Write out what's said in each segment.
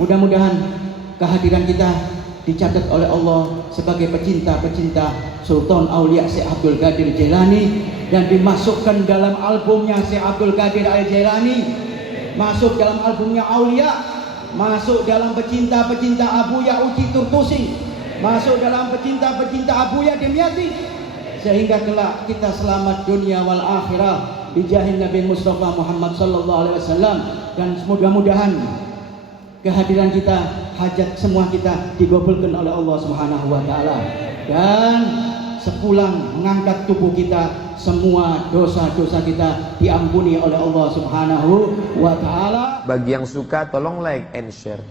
Mudah-mudahan kehadiran kita dicatat oleh Allah sebagai pecinta-pecinta Sultan Aulia Syekh Abdul Qadir Jailani dan dimasukkan dalam albumnya Syekh Abdul Qadir Al-Jailani, masuk dalam albumnya Aulia, masuk dalam pecinta-pecinta Abuya Uci Turtusi, masuk dalam pecinta-pecinta Abuya Demyati, sehingga kelak kita selamat dunia wal akhirah bijahin Nabi Mustafa Muhammad sallallahu alaihi wasallam. Dan mudah-mudahan kehadiran kita, hajat semua kita digabulkan oleh Allah Subhanahu wa taala, dan sepulang mengangkat tubuh kita semua dosa-dosa kita diampuni oleh Allah Subhanahu wa taala. Bagi yang suka tolong like and share.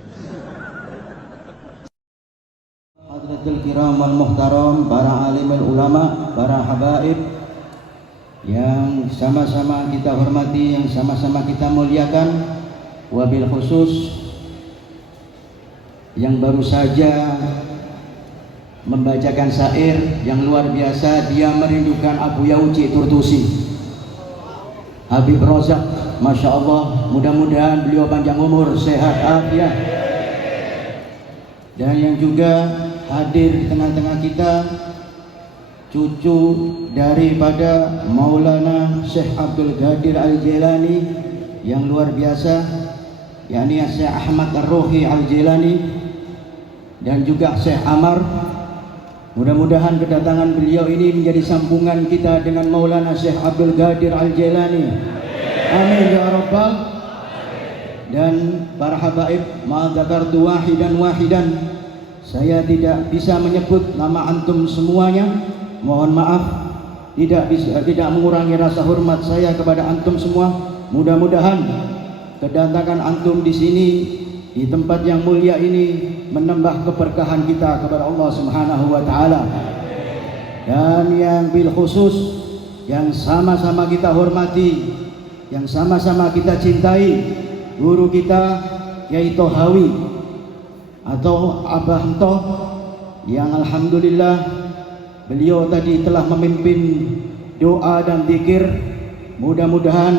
Hadratul kiram wal muhtaram, para alimul ulama, para habaib yang sama-sama kita hormati, yang sama-sama kita muliakan, wabil khusus yang baru saja membacakan syair yang luar biasa. Dia merindukan Abuya Uci Turtusi, Habib Rozak, Masya Allah. Mudah-mudahan beliau panjang umur, sehat afiat. Dan yang juga hadir di tengah-tengah kita, cucu daripada Maulana Syekh Abdul Qadir Al-Jailani yang luar biasa, yakni Syekh Ahmad Ar-Ruhi Al-Jailani dan juga Syekh Amar. Mudah-mudahan kedatangan beliau ini menjadi sambungan kita dengan Maulana Syekh Abdul Qadir Al-Jailani. Amin ya rabbal. Dan para habaib, ma'adzakartu wahidan, saya tidak bisa menyebut nama antum semuanya. Mohon maaf, tidak mengurangi rasa hormat saya kepada antum semua. Mudah-mudahan kedatangan antum di sini, di tempat yang mulia ini, menambah keberkahan kita kepada Allah Subhanahu wa taala. Dan yang bil khusus, yang sama-sama kita hormati, yang sama-sama kita cintai, guru kita Kyai Tohawi atau Abah Toh, yang alhamdulillah beliau tadi telah memimpin doa dan zikir. Mudah-mudahan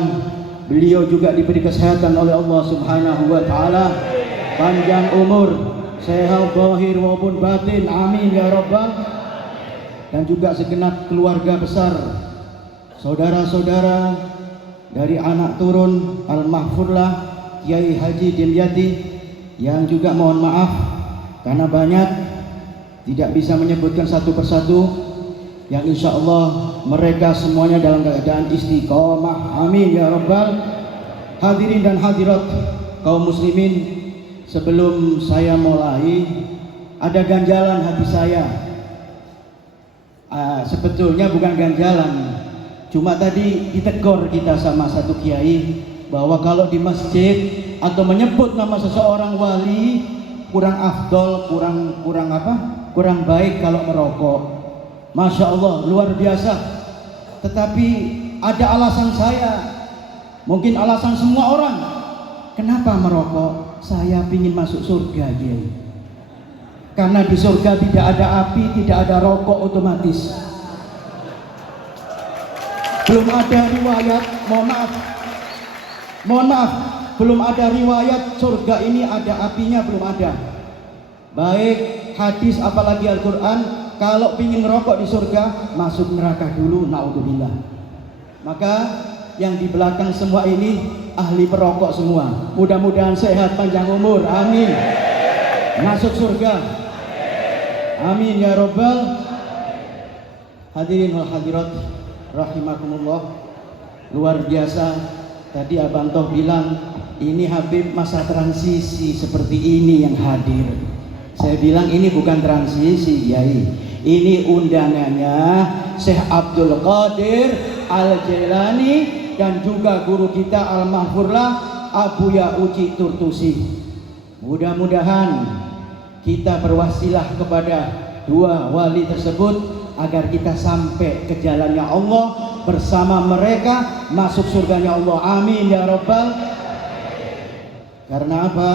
beliau juga diberi kesehatan oleh Allah Subhanahu wa taala, panjang umur, sehat zahir maupun batin, amin ya rabbal. Dan juga segenap keluarga besar, saudara-saudara dari anak turun Al-Mahfurlah Kiai Haji Dimyati, yang juga mohon maaf karena banyak tidak bisa menyebutkan satu persatu, yang insya Allah mereka semuanya dalam keadaan istiqomah, amin ya rabbal. Hadirin dan hadirat kaum muslimin, sebelum saya mulai, ada ganjalan hati saya. Sebetulnya bukan ganjalan, cuma tadi ditegur kita sama satu kiai bahwa kalau di masjid atau menyebut nama seseorang wali kurang afdol, kurang baik kalau merokok. Masya Allah, luar biasa. Tetapi ada alasan saya, mungkin alasan semua orang, kenapa merokok? Saya ingin masuk surga, Kiai. Karena di surga tidak ada api, tidak ada rokok otomatis. Belum ada riwayat, mohon maaf, belum ada riwayat surga ini ada apinya, belum ada. Baik hadis apalagi Al-Quran, kalau ingin merokok di surga, masuk neraka dulu, naudzubillah. Maka yang di belakang semua ini ahli perokok semua. Mudah-mudahan sehat panjang umur, amin. Masuk surga, amin ya rabbal. Hadirin wal hadirat rahimakumullah. Luar biasa. Tadi Abang Toh bilang ini Habib masa transisi seperti ini yang hadir. Saya bilang ini bukan transisi, Kiai. Ini undangannya Syekh Abdul Qadir Al-Jailani dan juga guru kita Al-Mahfurlah Abuya Uci Turtusi. Mudah-mudahan kita berwasilah kepada dua wali tersebut agar kita sampai ke jalannya Allah bersama mereka, masuk surganya Allah, amin ya rabbal. Karena apa?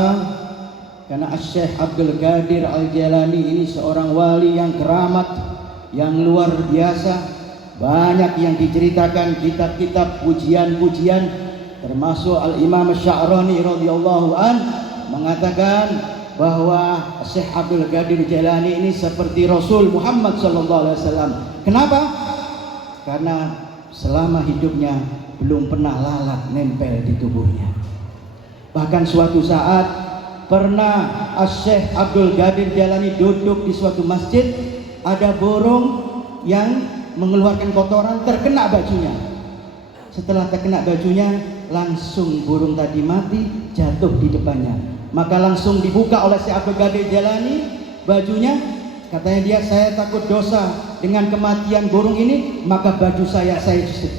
Karena Syekh Abdul Qadir Al-Jailani ini seorang wali yang keramat, yang luar biasa. Banyak yang diceritakan, kitab-kitab pujian-pujian, termasuk Al-Imam Sya'rani radhiyallahu an mengatakan bahwa Syekh Abdul Qadir Jailani ini seperti Rasul Muhammad SAW. Kenapa? Karena selama hidupnya belum pernah lalat nempel di tubuhnya. Bahkan suatu saat pernah Syekh Abdul Qadir Jailani duduk di suatu masjid, ada burung yang mengeluarkan kotoran terkena bajunya. Setelah terkena bajunya, langsung burung tadi mati, jatuh di depannya. Maka langsung dibuka oleh Syekh Abdul Qadir Jailani bajunya. Katanya dia, saya takut dosa dengan kematian burung ini, maka baju saya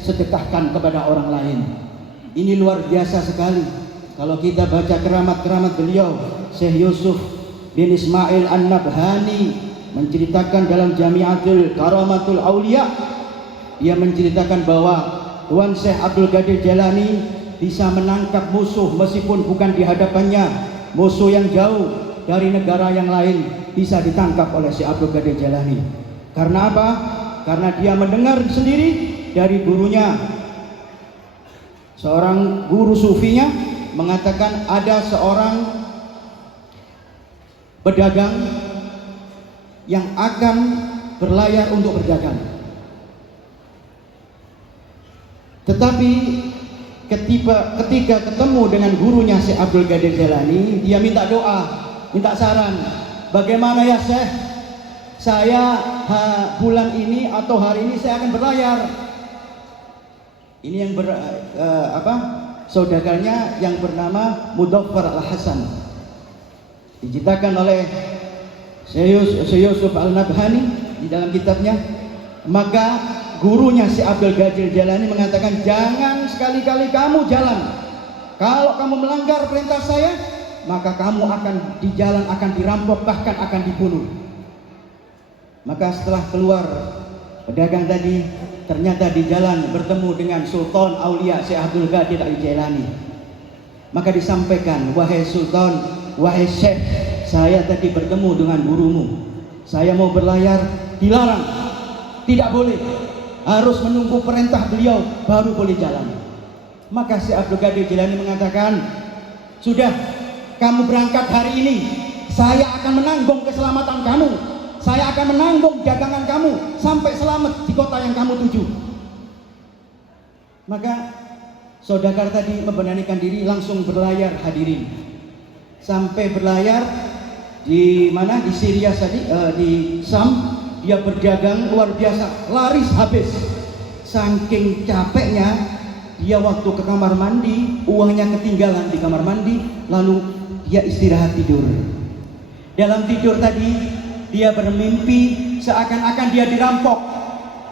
sedekahkan kepada orang lain. Ini luar biasa sekali. Kalau kita baca keramat-keramat beliau, Syekh Yusuf bin Ismail An-Nabhani menceritakan dalam Jami'atul Karamatul Aulia, dia menceritakan bahwa Tuan Syekh Abdul Qadir Jailani bisa menangkap musuh meskipun bukan di hadapannya, musuh yang jauh dari negara yang lain bisa ditangkap oleh Syekh Abdul Qadir Jailani. Karena apa? Karena dia mendengar sendiri dari gurunya, seorang guru sufinya mengatakan ada seorang pedagang yang akan berlayar untuk berdagang. Tetapi ketika ketemu dengan gurunya Syekh Abdul Qadir Jailani, dia minta doa, minta saran. Bagaimana ya Syekh, saya bulan ini atau hari ini saya akan berlayar. Ini yang saudagarnya yang bernama Mudhaffar Al-Hasan, diceritakan oleh Syekh Yusuf Al-Nabhani di dalam kitabnya. Maka gurunya Syekh Abdul Qadir Jailani mengatakan, jangan sekali-kali kamu jalan. Kalau kamu melanggar perintah saya, maka kamu akan di jalan akan dirampok, bahkan akan dibunuh. Maka setelah keluar pedagang tadi, ternyata di jalan bertemu dengan Sultan Aulia Syekh Abdul Qadir Al-Jailani. Maka disampaikan, wahai Sultan, wahai Syekh, saya tadi bertemu dengan gurumu. Saya mau berlayar, dilarang, tidak boleh, harus menunggu perintah beliau baru boleh jalan. Maka Syekh Abdul Qadir Jailani mengatakan, sudah, kamu berangkat hari ini, saya akan menanggung keselamatan kamu, saya akan menanggung dagangan kamu sampai selamat di kota yang kamu tuju. Maka saudagar tadi memberanikan diri langsung berlayar, hadirin. Sampai berlayar di mana, di Syria tadi, di Sam. Dia berdagang luar biasa, laris habis. Saking capeknya, dia waktu ke kamar mandi, uangnya ketinggalan di kamar mandi, lalu dia istirahat tidur. Dalam tidur tadi, dia bermimpi seakan-akan dia dirampok.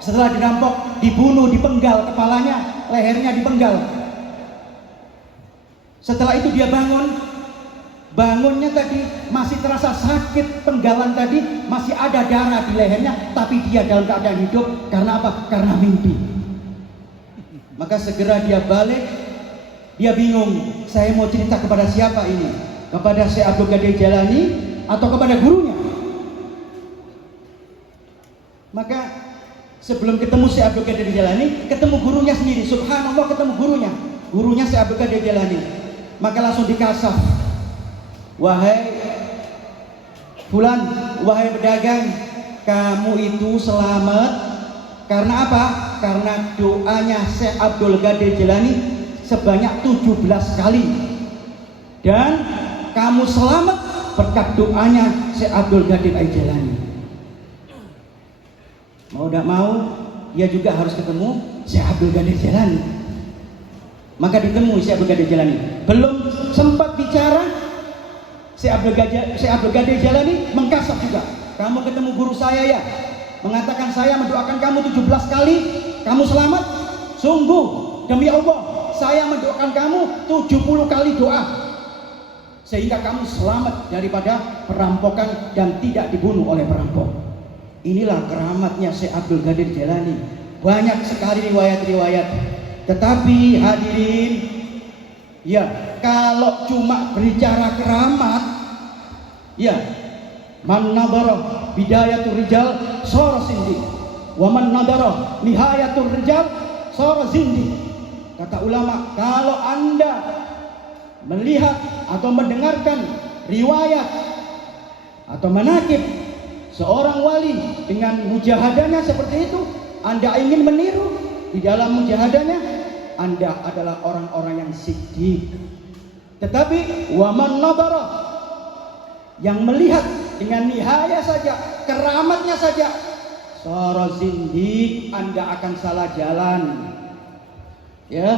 Setelah dirampok, dibunuh, dipenggal kepalanya, lehernya dipenggal. Setelah itu dia bangun. Bangunnya tadi masih terasa sakit, penggalan tadi masih ada darah di lehernya, tapi dia dalam keadaan hidup. Karena apa? Karena mimpi. Maka segera dia balik. Dia bingung, saya mau cerita kepada siapa ini? Kepada Syekh Abdul Qadir Jailani atau kepada gurunya? Maka sebelum ketemu Syekh Abdul Qadir Jailani, ketemu gurunya sendiri. Subhanallah, ketemu gurunya Syekh Abdul Qadir Jailani. Maka langsung dikasih, wahai fulan, wahai pedagang, kamu itu selamat karena apa? Karena doanya Syekh Abdul Qadir Jailani sebanyak 17 kali. Dan kamu selamat berkat doanya Syekh Abdul Qadir Al-Jailani. Mau tidak mau, dia juga harus ketemu Syekh Abdul Qadir Jailani. Maka ditemui Syekh Abdul Qadir Jailani. Belum sempat bicara, Syekh Abdul Qadir Jailani mengkasap juga. Kamu ketemu guru saya ya, mengatakan saya mendoakan kamu 17 kali, kamu selamat. Sungguh, demi Allah, saya mendoakan kamu 70 kali doa, sehingga kamu selamat daripada perampokan dan tidak dibunuh oleh perampok. Inilah keramatnya Syekh Abdul Qadir Jailani. Banyak sekali riwayat-riwayat. Tetapi hadirin, ya, kalau cuma berbicara keramat, ya, man nadara bidayatul rijal sara sindi, wa man nadara nihayatul rijal sara zindi. Kata ulama, kalau Anda melihat atau mendengarkan riwayat atau manaqib seorang wali dengan mujahadahnya seperti itu, Anda ingin meniru di dalam mujahadahnya, Anda adalah orang-orang yang siddiq. Tetapi waman nadara, yang melihat dengan nihaya saja, keramatnya saja, sara zindiq, Anda akan salah jalan. Ya,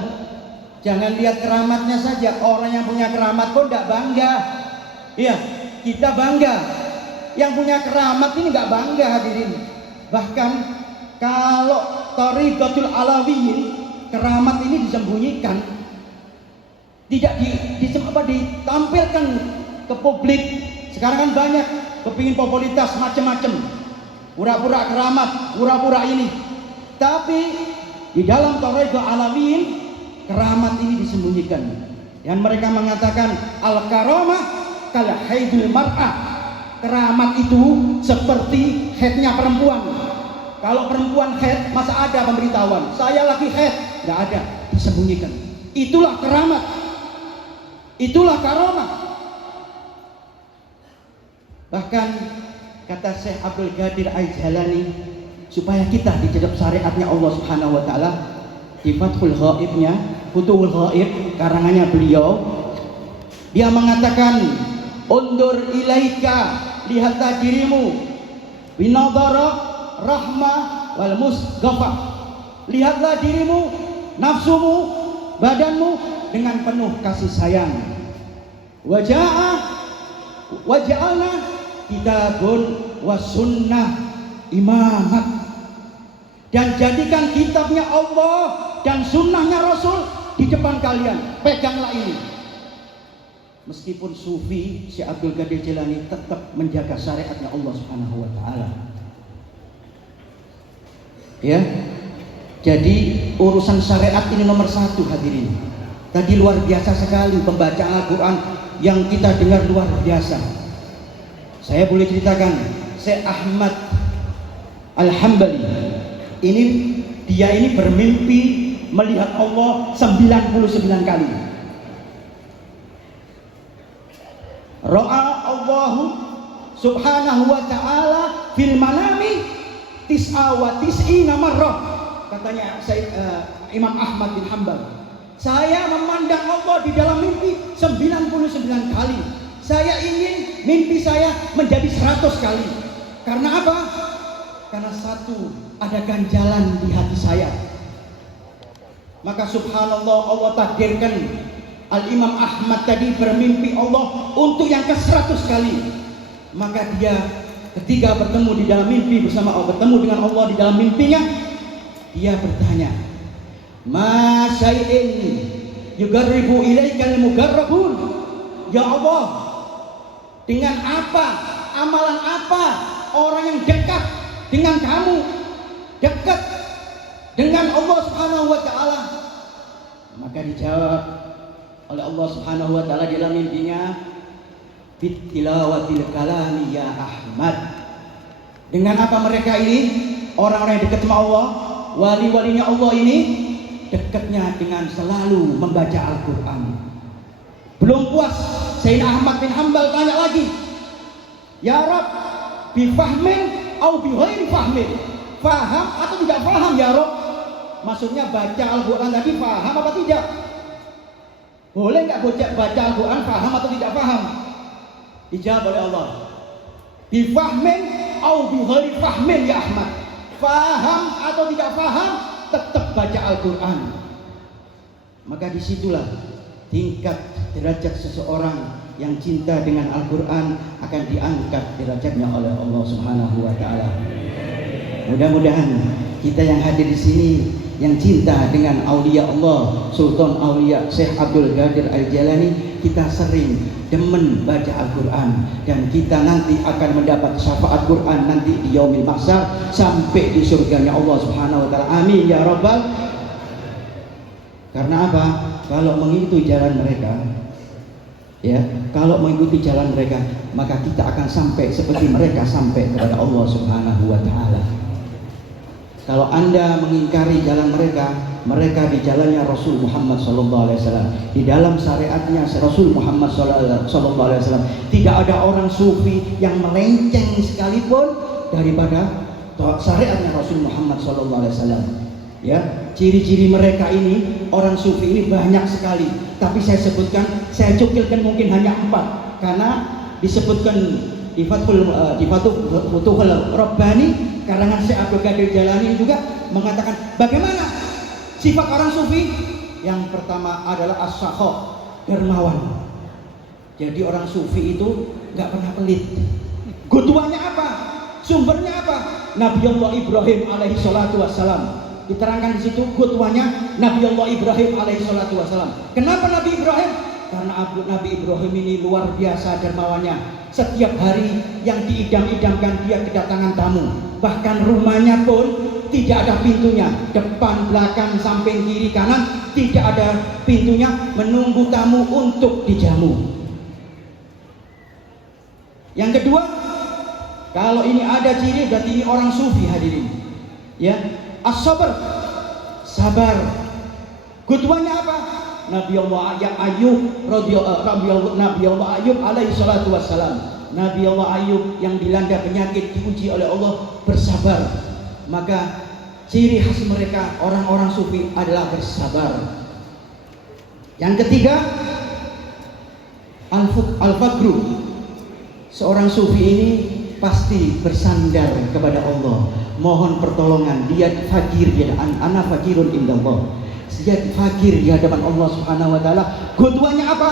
jangan lihat keramatnya saja. Orang yang punya keramat kok tidak bangga. Iya, kita bangga. Yang punya keramat ini nggak bangga, hadirin. Bahkan kalau Thariqatul Alawiyin, keramat ini disembunyikan, tidak ditampilkan ke publik. Sekarang kan banyak kepingin popularitas macam-macam, pura-pura keramat, pura-pura ini. Tapi di dalam Thariqatul Alawiyin, keramat ini disembunyikan. Dan mereka mengatakan al-karamah kal haidul mar'ah. Keramat itu seperti haidnya perempuan. Kalau perempuan haid, masa ada pemberitahuan saya lagi haid? Nggak ada, disembunyikan. Itulah keramat, itulah karamah. Bahkan kata Syekh Abdul Qadir Al-Jilani, supaya kita dijedap syariatnya Allah Subhanahu wa taala, di Fathul Ghaibnya, Futuhul Ghaib, karangannya beliau, dia mengatakan, undur ilaika, lihatlah dirimu, binadara rahmah wal musghafah, lihatlah dirimu, nafsumu, badanmu dengan penuh kasih sayang. Waja'alna kitabun wa sunnah imamat, dan jadikan kitabnya Allah dan sunnahnya Rasul di depan kalian. Peganglah ini. Meskipun sufi, Syekh Abdul Qadir Jilani tetap menjaga syariatnya Allah Subhanahu wa taala. Ya. Jadi urusan syariat ini nomor satu, hadirin. Tadi luar biasa sekali pembacaan Al-Qur'an yang kita dengar, luar biasa. Saya boleh ceritakan, Syekh Ahmad Al-Hambali dia ini bermimpi melihat Allah 99 kali. Ra'a Allahu Subhanahu wa ta'ala fil manami tis'a wa tis'ina marrah. Katanya Imam Ahmad bin Hanbal, saya memandang Allah di dalam mimpi 99 kali. Saya ingin mimpi saya menjadi 100 kali. Karena apa? Karena satu, ada ganjalan di hati saya. Maka subhanallah, Allah takdirkan Al-Imam Ahmad tadi bermimpi Allah untuk yang ke-100 kali. Maka dia ketika bertemu di dalam mimpi bersama Allah, bertemu dengan Allah di dalam mimpinya, dia bertanya, ma syai'in yugarribu ilaikal mugarrabun. Ya Allah, dengan apa, amalan apa orang yang dekat dengan kamu, dekat dengan Allah Subhanahu wa taala? Maka dijawab oleh Allah Subhanahu wa taala dalam mimpinya, bitilawatil kalami ya Ahmad. Dengan apa mereka ini, orang-orang yang dekat sama Allah, wali-walinya Allah ini, dekatnya dengan selalu membaca Al-Qur'an. Belum puas, Sayyidina Ahmad bin Hanbal tanya lagi, ya Rabb, bifahmin au bighairi fahmin, faham atau tidak faham ya Rabb? Maksudnya baca Al-Qur'an tadi faham apa tidak? Boleh nggak baca Al-Quran faham atau tidak faham? Dijawab oleh Allah, bifahmin au bighairi fahmin ya Ahmad. Faham atau tidak faham, tetap baca Al-Quran. Maka disitulah tingkat derajat seseorang yang cinta dengan Al-Quran akan diangkat derajatnya oleh Allah Subhanahu wa taala. Mudah-mudahan kita yang hadir di sini yang cinta dengan aulia Allah, Sultan Aulia Syekh Abdul Qadir Al-Jilani, kita sering demen baca Al-Quran, dan kita nanti akan mendapat syafaat Quran nanti di yaumil mahsyar sampai di surganya Allah Subhanahu wa taala. Amin ya rabbal. Karena apa? Kalau mengikuti jalan mereka, ya, kalau mengikuti jalan mereka, maka kita akan sampai seperti mereka sampai kepada Allah Subhanahu wa taala. Kalau Anda mengingkari jalan mereka, mereka di jalannya Rasul Muhammad SAW, di dalam syariatnya Rasul Muhammad SAW. Tidak ada orang sufi yang melenceng sekalipun daripada syariatnya Rasul Muhammad SAW. Ya, ciri-ciri mereka ini, orang sufi ini banyak sekali. Tapi saya cukilkan mungkin hanya 4, karena disebutkan di Futuhul Rabbani karangan Syekh Abdul Qadir Jailani juga mengatakan bagaimana sifat orang sufi. Yang pertama adalah as-sakha, dermawan. Jadi orang sufi itu nggak pernah pelit. Gotuannya apa? Sumbernya apa? Nabi Allah Ibrahim alaihi salatu wassalam. Diterangkan di situ gotuannya Nabi Allah Ibrahim alaihi salatu wassalam. Kenapa Nabi Ibrahim? Karena Nabi Ibrahim ini luar biasa dermawannya. Setiap hari yang diidam-idamkan dia kedatangan tamu. Bahkan rumahnya pun tidak ada pintunya, depan, belakang, samping, kiri, kanan tidak ada pintunya, menunggu tamu untuk dijamu. Yang kedua, kalau ini ada ciri berarti ini orang sufi hadirin. Ya, as-sabar, sabar. Gotuannya apa? Nabi Allah Ayub Nabi Allah Ayub alaihi salatu wassalam. Nabi Allah Ayub yang dilanda penyakit diuji oleh Allah bersabar. Maka ciri khas mereka orang-orang sufi adalah bersabar. Yang ketiga, al-faqru. Seorang sufi ini pasti bersandar kepada Allah, mohon pertolongan. Dia fakir, dia ana fakirun indallah. Dia fakir di hadapan Allah Subhanahu wa taala. Gotuannya apa?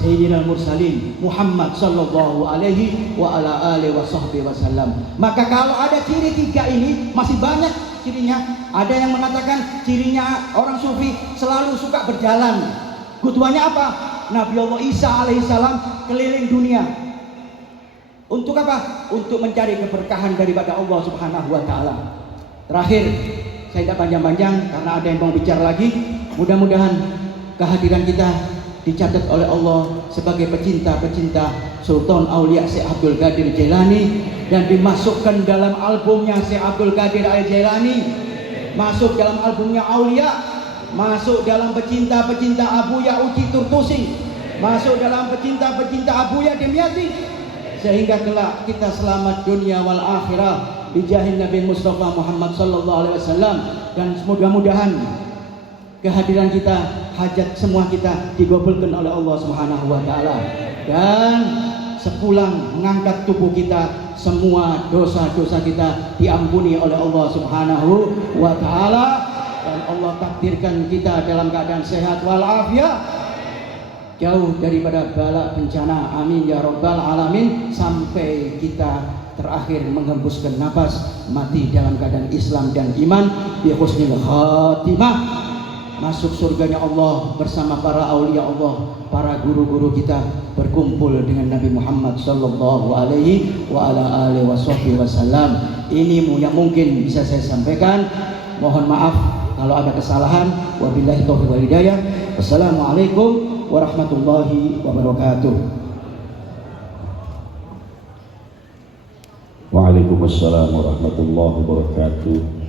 Sayyidina Mursalin Muhammad sallallahu alaihi wa ala alihi wasallam. Maka kalau ada ciri 3 ini, masih banyak cirinya. Ada yang mengatakan cirinya orang sufi selalu suka berjalan. Gotuannya apa? Nabi Allah Isa alaihissalam keliling dunia. Untuk apa? Untuk mencari keberkahan daripada Allah Subhanahu wa taala. Terakhir, saya tidak panjang-panjang karena ada yang mau bicara lagi. Mudah-mudahan kehadiran kita dicatat oleh Allah sebagai pecinta-pecinta Sultan Aulia Syekh Abdul Qadir Jailani dan dimasukkan dalam albumnya Syekh Abdul Qadir Al-Jailani, masuk dalam albumnya Aulia, masuk dalam pecinta-pecinta Abuya Uci Turtusi, masuk dalam pecinta-pecinta Abuya Demyati, sehingga kelak kita selamat dunia wal akhirah bijahin Nabi Mustafa Muhammad sallallahu alaihi wasallam. Dan mudah-mudahan kehadiran kita, hajat semua kita digabulkan oleh Allah Subhanahu wa taala. Dan sepulang mengangkat tubuh kita, semua dosa-dosa kita diampuni oleh Allah Subhanahu wa taala, dan Allah takdirkan kita dalam keadaan sehat walafiat, jauh daripada bala bencana. Amin ya rabbal alamin. Sampai kita terakhir menghembuskan nafas, mati dalam keadaan Islam dan iman, bi husnil khatimah, masuk surganya Allah bersama para aulia Allah, para guru-guru kita, berkumpul dengan Nabi Muhammad sallallahu alaihi wa ala alihi wasallam. Ini yang mungkin bisa saya sampaikan. Mohon maaf kalau ada kesalahan. Wabillahi taufiq wal hidayah. Wassalamualaikum warahmatullahi wabarakatuh. Waalaikumsalam warahmatullahi wabarakatuh.